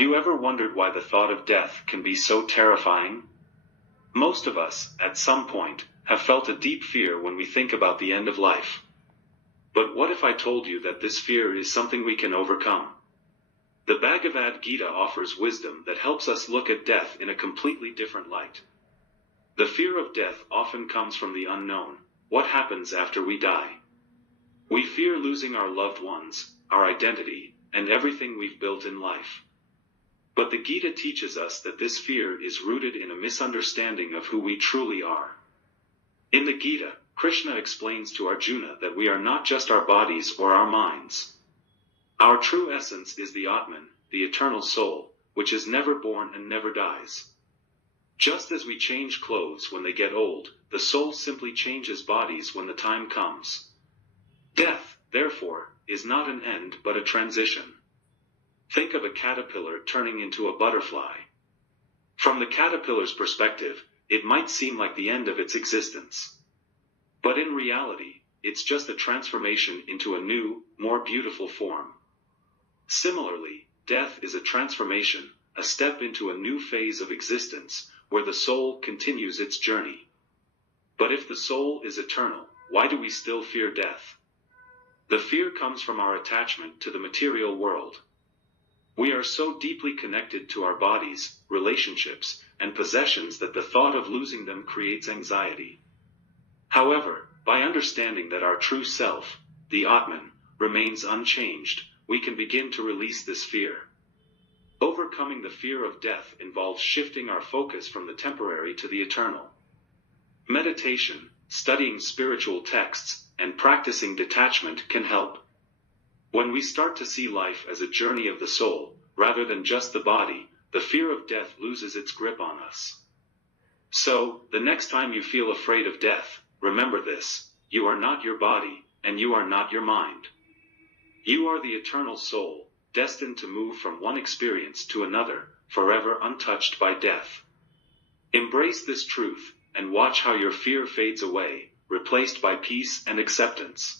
Have you ever wondered why the thought of death can be so terrifying? Most of us, at some point, have felt a deep fear when we think about the end of life. But what if I told you that this fear is something we can overcome? The Bhagavad Gita offers wisdom that helps us look at death in a completely different light. The fear of death often comes from the unknown. What happens after we die? We fear losing our loved ones, our identity, and everything we've built in life. But the Gita teaches us that this fear is rooted in a misunderstanding of who we truly are. In the Gita, Krishna explains to Arjuna that we are not just our bodies or our minds. Our true essence is the Atman, the eternal soul, which is never born and never dies. Just as we change clothes when they get old, the soul simply changes bodies when the time comes. Death, therefore, is not an end but a transition. Think of a caterpillar turning into a butterfly. From the caterpillar's perspective, it might seem like the end of its existence. But in reality, it's just a transformation into a new, more beautiful form. Similarly, death is a transformation, a step into a new phase of existence, where the soul continues its journey. But if the soul is eternal, why do we still fear death? The fear comes from our attachment to the material world. We are so deeply connected to our bodies, relationships, and possessions that the thought of losing them creates anxiety. However, by understanding that our true self, the Atman, remains unchanged, we can begin to release this fear. Overcoming the fear of death involves shifting our focus from the temporary to the eternal. Meditation, studying spiritual texts, and practicing detachment can help. When we start to see life as a journey of the soul, rather than just the body, the fear of death loses its grip on us. So, the next time you feel afraid of death, remember this: you are not your body, and you are not your mind. You are the eternal soul, destined to move from one experience to another, forever untouched by death. Embrace this truth, and watch how your fear fades away, replaced by peace and acceptance.